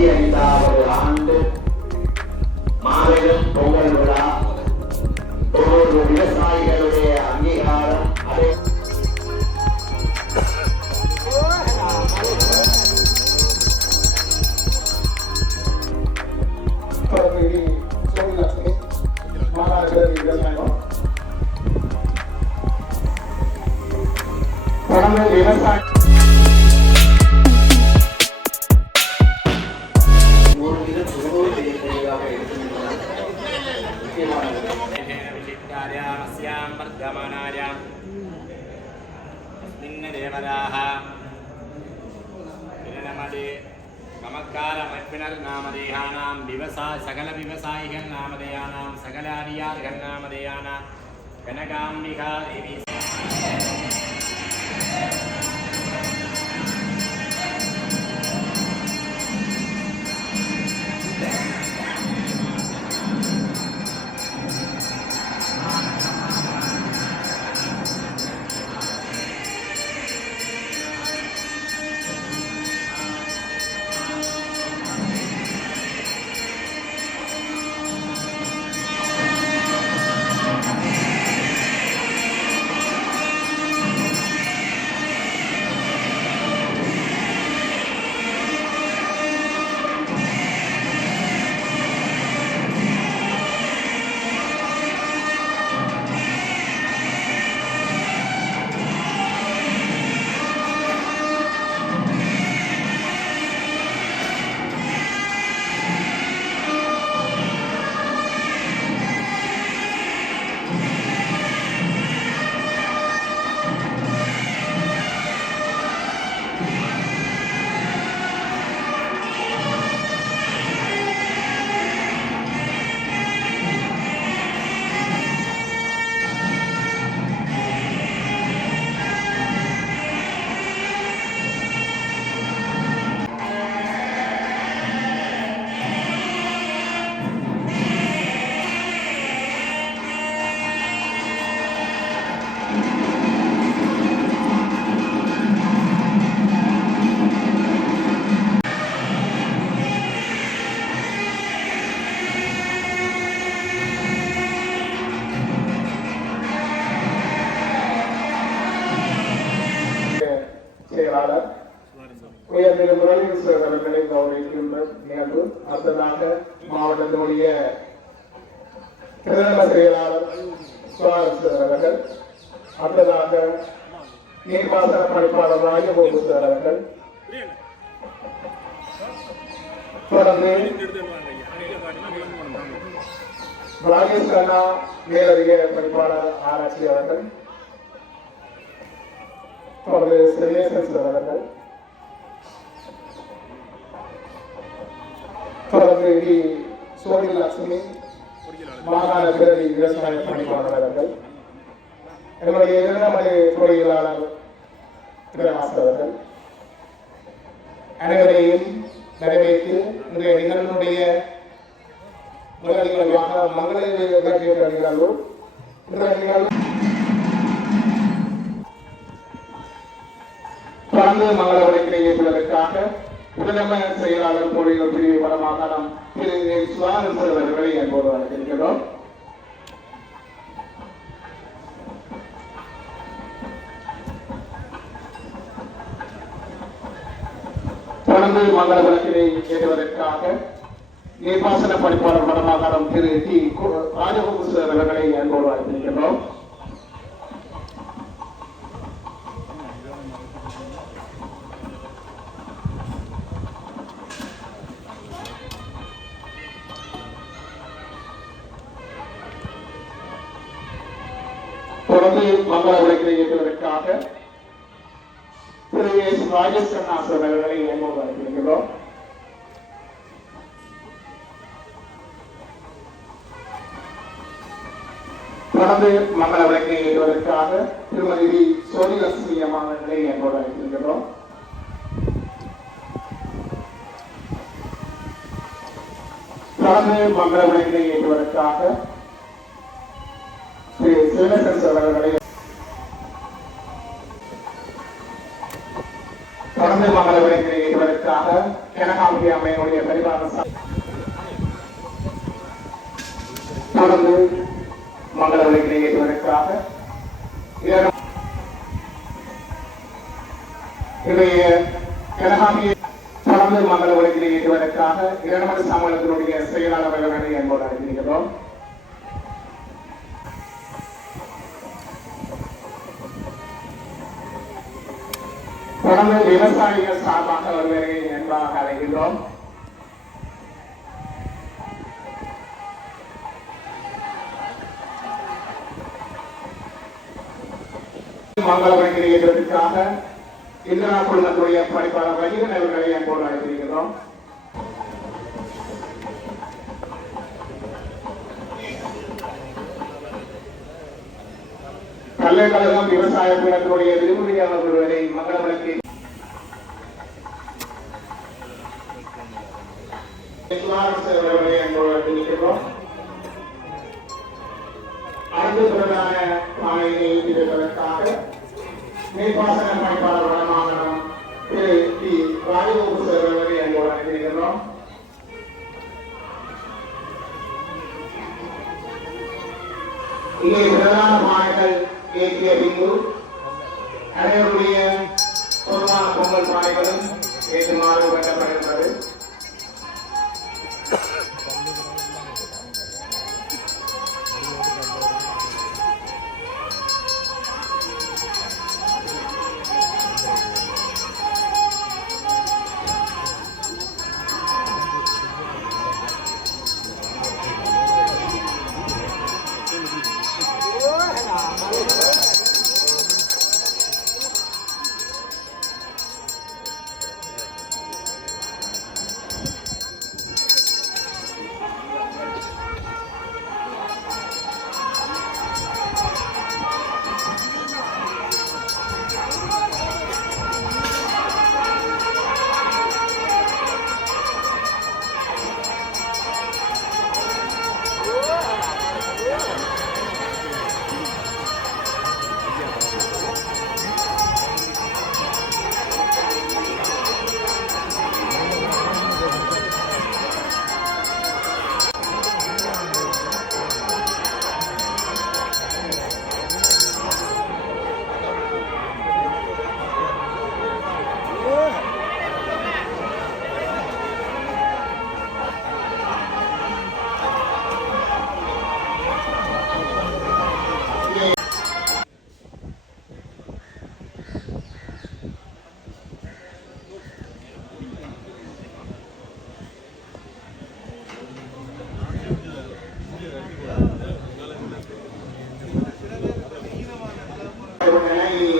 65வது ஆண்டு மாபெரும் பொங்கல் விழா ஒவ்வொரு விவசாயிகளுடைய அங்கீகாரம் அதை விவசாய சகல விவசாயிகள் நாமதேயானாம் சகல அடியார்கள் நாமதேயானாம் கனகாம்பிகா தேவி செயலாளர் உயர்நிலை முரளிதர் அவர்களை கௌரவிக்கின்ற நிகழ்வு. அடுத்ததாக மாவட்டத்தினுடைய பிரதம செயலாளர் சுவாரஸ்வர் அவர்கள், அடுத்ததாக நீர்ப்பாசன பணிப்பாளர் ராஜகோபு சார் அவர்கள், தொடர்ந்து ராஜேஷ் கண்ணா மேலதிக பணிப்பாளர் ஆராய்ச்சி அவர்கள், தொடர்ந்து ஸ்ரீலேசன் சார் அவர்கள், தொடர்ந்து டி சோழி லட்சுமி மாகாண பிரதி விவசாய பணிப்பாளர் அவர்கள், எங்களுடைய இளமலை பொறியியலாளர் பிரகாஷ் அவர்கள் அனைவரையும் வரவேற்று இன்றைய நிகழ்வுடைய முதல் நிகழ்வாக மங்கள நிகழ்வு இன்றைய நிகழ்வு தொடர்ந்து மங்கள உரைக்கினை ஏற்பதற்காக பிரதம செயலாளர் பொறியியல் பிரிவு வடமாகாணம் திரு சுவாரஸ்வர் அவர்களை என்போடு அழைக்கின்றோம். தொடர்ந்து மங்கள விளக்கினை ஏற்றுவதற்காக நீர்ப்பாசன பணிப்பாளர் வடமாகாணம் திரு டி ராஜகோபு சார் அவர்களை என்போடு அழைக்கின்றோம். தொடர்ந்து மங்கள விளக்கினை ஏற்றுவதற்காக திரு எஸ் ராஜேஷ் கண்ணா அவர்களை என்போடு அழைக்கின்றோம். தொடர்ந்து மங்கள விளக்கினை ஏற்றுவதற்காக திருமதி சோழி லட்சுமி அம்மா அவர்களை என்போடு அழைக்கின்றோம். தொடர்ந்து மங்கள விளக்கினை ஏற்றுவதற்காக திரு சிவனேசன் அவர்களை தொடர்ந்து மங்கள விளக்கினை ஏற்றுவதற்காக கனகாம்பி அம்மையினுடைய பரிபாலன தொடர்ந்து மங்கள விளக்கினை ஏற்றுவதற்காக இன்றைய கனகாம்பியை தொடர்ந்து மங்கள விளக்கினை ஏற்றுவதற்காக இரண்டு சமூகத்தினுடைய செயலாளர்களை என்போடு அழைத்திருக்கிறோம். தொடர்ந்து விவசாயிகள் சார்பாக ஒருவரை என்பதாக அழைக்கின்றோம். மங்கள விளக்கினை ஏற்றுவதற்காக இந்திரா குழுமத்துடைய பணிப்பாளர் ரஜிகன் அவர்களை என்போடு அழைத்திருக்கிறோம். பல்கலைக்கழகம் விவசாய பீடத்தினுடைய விரிவுரையாளர் ஒருவரை மங்கள விளக்கை அடுத்த பிரதான பானையை ஏற்றுவதற்காக நீர்ப்பாசன பணிப்பாளர் வடமாகாணம் திரு டி ராஜகோபு அவர்களை என்போடு அழைத்திருக்கிறோம். இங்கே பிரதான பானைகள் ஏற்றிய பின்பு அனைவருடைய பொதுவான பொங்கல் பானைகளும் ஏற்றுமாறு வேண்டப்படுகிறது.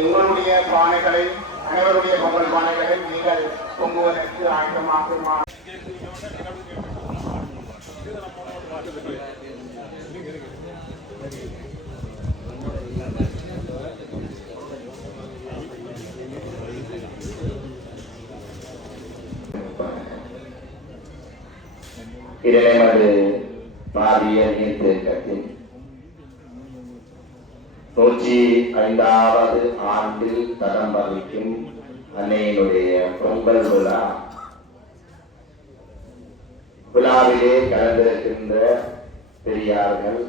உங்களுடைய பானைகளை அனைவருடைய பொங்கல் பானைகளை நீங்கள் பொங்குவதற்கு ஆயத்தமாக இறைமது பாரிய நீர்த்தேக்கத்தின் 105வது ஆண்டில் தரம் பதிக்கும் அன்னையினுடைய பொங்கல் விழாவிலே கலந்திருக்கின்ற பெரியார்கள்,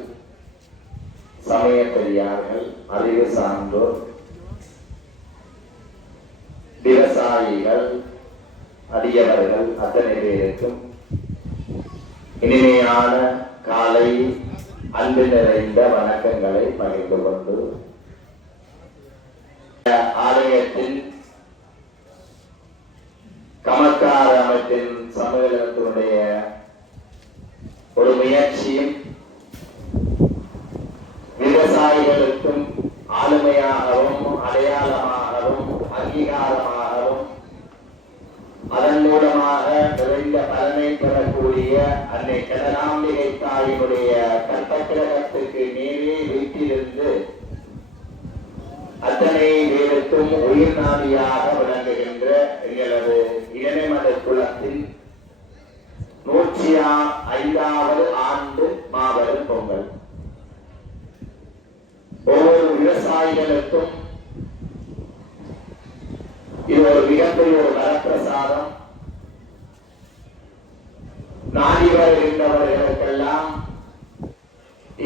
சமய பெரியார்கள், அறிவு சார்ந்தோர், விவசாயிகள், அடியவர்கள் அத்தனை பேருக்கும் இனிமையான காலை அன்பு நிறைந்த வணக்கங்களை பகிர்ந்து கொண்டு ஆலயத்தின் கமக்கார அமைப்பின் சம்மேளனத்தினுடைய ஒரு முயற்சியும் விவசாயிகளுக்கும் ஆளுமையாகவும் அடையாளமாகவும் அங்கீகாரமாகவும் அதன் மூலமாக நிறைந்த பலனை பெறக்கூடிய அன்னை கடனாம்பிகை தாயினுடைய கற்பக்கிரகத்துக்கு நேரே வீட்டிலிருந்து அத்தனை பேருக்கும் உயிர் நாடியாக விளங்குகின்ற எங்களது இணைமத குலத்தின் 105வது ஆண்டு மாபெரும் பொங்கல். ஒவ்வொரு விவசாயிகளுக்கும் இது ஒரு மிகப்பெரிய ஒரு பிரசாதம் நாடி வருகின்றவர்களுக்கெல்லாம்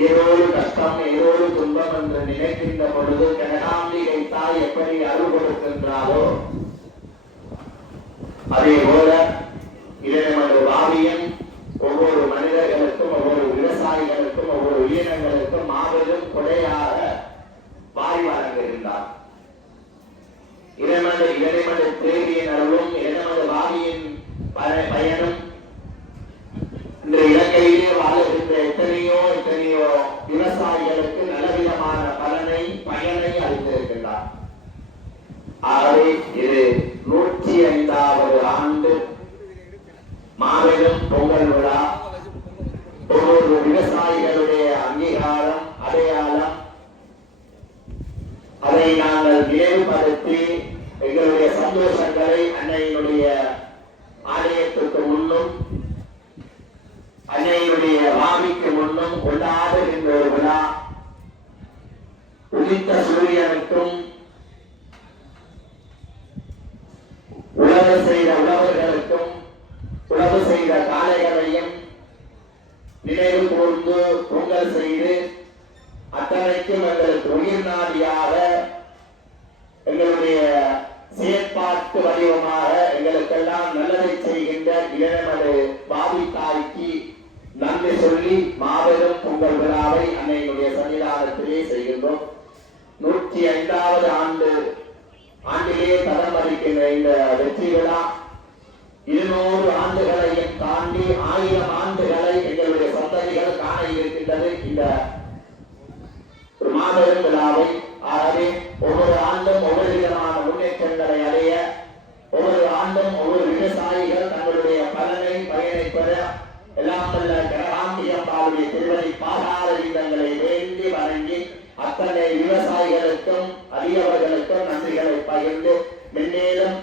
ஏதோ ஒரு கஷ்டம் ஏதோ ஒரு துன்பம் என்று நினைக்கின்ற பொழுது கனகாம்பிகை தாய் எப்படி அருள் கொடுக்கின்றாரோ அதே போல இறைவனது வாவியம் ஒவ்வொரு மனிதர்களுக்கும் ஒவ்வொரு விவசாயிகளுக்கும் ஒவ்வொரு உயிரினங்களுக்கும் மாபெரும் கொடையாக வாரி வழங்குகின்றார். இறைவனது தேவியின் அருளும் இறைவனது வாவியின் பயனும் இந்த இலங்கையிலே வாழுகின்ற எத்தனையோ விவசாயிகளுக்கு நல்லவிதமான பயனை அளித்திருக்கின்றார். ஆகவே இது 105வது ஆண்டு மாபெரும் பொங்கல் விழா. ஒவ்வொரு விவசாயிகளுடைய அங்கீகாரம் அடையாளம் அதை நாங்கள் நினைவுபடுத்தி எங்களுடைய சந்தோஷங்களை அன்னையினுடைய ஆலயத்துக்கு முன்னும் அன்னையினுடைய வாவிக்கு முன்னும் கொண்டாடுகின்ற ஒரு விழா. உதித்த சூரியனுக்கும் உழவு செய்த உழவர்களுக்கும் உழவு செய்த காளைகளையும் நினைவு கூர்ந்து பொங்கல் செய்து அத்தனைக்கும் எங்களுக்கு உயிர் நாடியாக எங்களுடைய செயற்பாட்டு வடிவமாக எங்களுக்கெல்லாம் நல்லதை செய்கின்ற இளமது பாவி தாய்க்கு நன்றி சொல்லி மாபெரும் பொங்கல் விழாவை அன்னையினுடைய சன்னிதானத்திலே செய்கின்றோம். 105வது ஆண்டிலே தரம் அளிக்கின்ற இந்த வெற்றி விழா 200 ஆண்டுகளையும் தாண்டி 1000 ஆண்டுகளை எங்களுடைய சந்ததிகள் காண இருக்கின்றது இந்த மாபெரும் விழாவை. ஆகவே ஒவ்வொரு ஆண்டும் ஒவ்வொரு விதமான முன்னேற்றங்களை அடைய ஒவ்வொரு ஆண்டும் ஒவ்வொரு விவசாயிகள் தங்களுடைய பயனை பெற எல்லாம் வல்ல கனகாம்பியம்பாவுடைய திருவடி பாதார விந்தங்களை வேண்டி வணங்கி அத்தனை விவசாயிகளுக்கும் அரியவர்களுக்கும் நன்றிகளை பகிர்ந்து மென்மேலும்